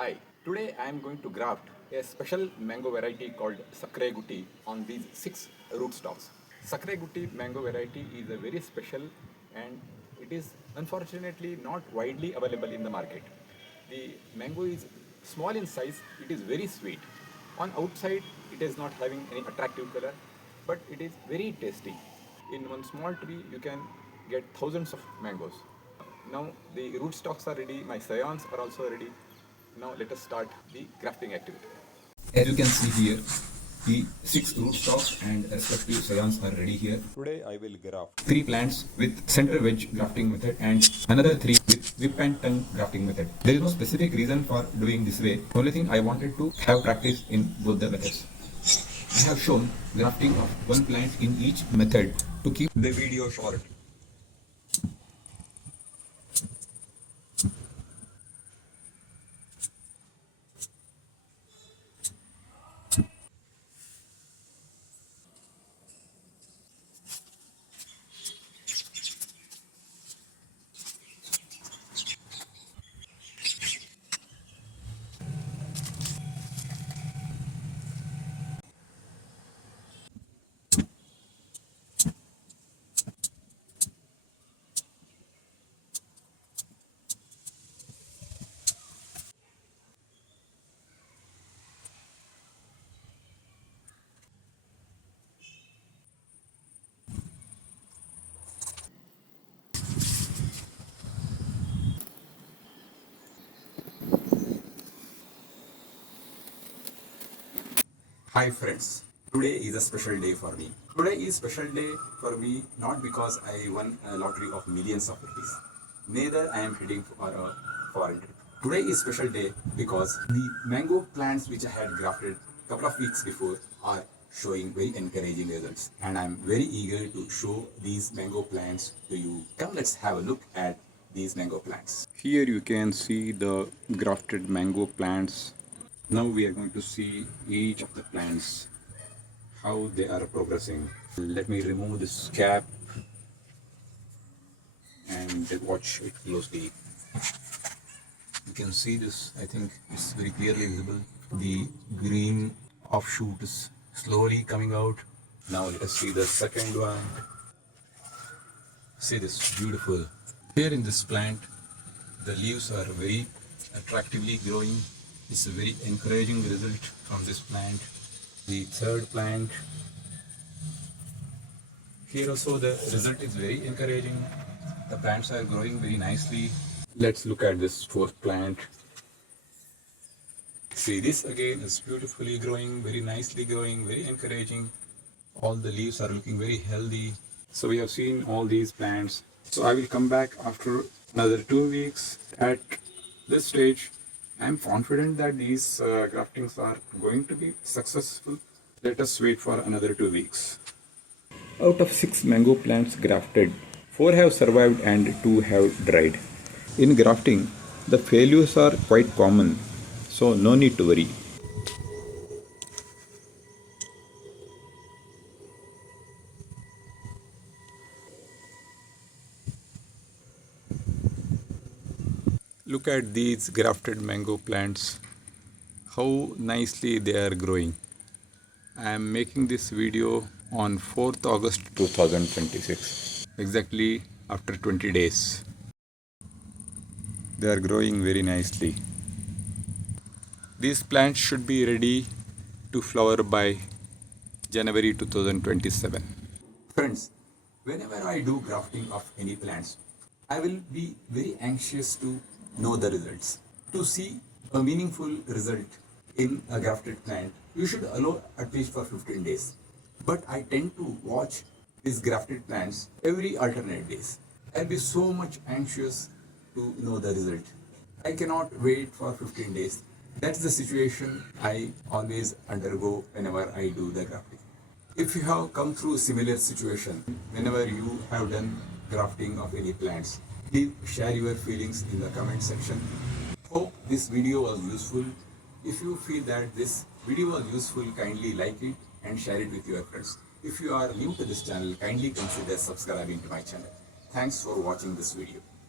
Hi, today I am going to graft a special mango variety called Sakregutti on these 6 rootstocks. Sakregutti mango variety is a very special and it is unfortunately not widely available in the market. The mango is small in size, it is very sweet. On outside it is not having any attractive color, but it is very tasty. In one small tree you can get thousands of mangoes. Now the rootstocks are ready, my scions are also ready. Now let us start the grafting activity. As you can see here, the 6 rootstocks and respective scions are ready here. Today I will graft 3 plants with center wedge grafting method and another 3 with whip and tongue grafting method. There is no specific reason for doing this way. Only thing I wanted to have practice in both the methods. I have shown grafting of one plant in each method to keep the video short. Hi friends, today is a special day for me. Today is special day for me not because I won a lottery of millions of rupees. Neither I am heading for a foreign trip. Today is special day because the mango plants which I had grafted couple of weeks before are showing very encouraging results, and I am very eager to show these mango plants to you. Come, let's have a look at these mango plants. Here you can see the grafted mango plants. Now we are going to see each of the plants, how they are progressing. Let me remove this cap and watch it closely. You can see this, I think it's very clearly visible. The green offshoot is slowly coming out. Now let us see the second one. See this, beautiful. Here in this plant, the leaves are very attractively growing. It's a very encouraging result from this plant. The third plant, here also the result is very encouraging. The plants are growing very nicely. Let's look at this fourth plant. See, this again is beautifully growing, very nicely growing, very encouraging. All the leaves are looking very healthy. So we have seen all these plants. So I will come back after another 2 weeks. At this stage, I am confident that these graftings are going to be successful. Let us wait for another 2 weeks. Out of 6 mango plants grafted, 4 have survived and 2 have dried. In grafting, the failures are quite common, so no need to worry. Look at these grafted mango plants, how nicely they are growing. I am making this video on 4th August 2026, exactly after 20 days. They are growing very nicely. These plants should be ready to flower by January 2027. Friends, whenever I do grafting of any plants, I will be very anxious to know the results. To see a meaningful result in a grafted plant, you should allow at least for 15 days. But I tend to watch these grafted plants every alternate days. I'll be so much anxious to know the result. I cannot wait for 15 days. That's the situation I always undergo whenever I do the grafting. If you have come through similar situation, whenever you have done grafting of any plants, please share your feelings in the comment section. Hope this video was useful. If you feel that this video was useful, kindly like it and share it with your friends. If you are new to this channel, kindly consider subscribing to my channel. Thanks for watching this video.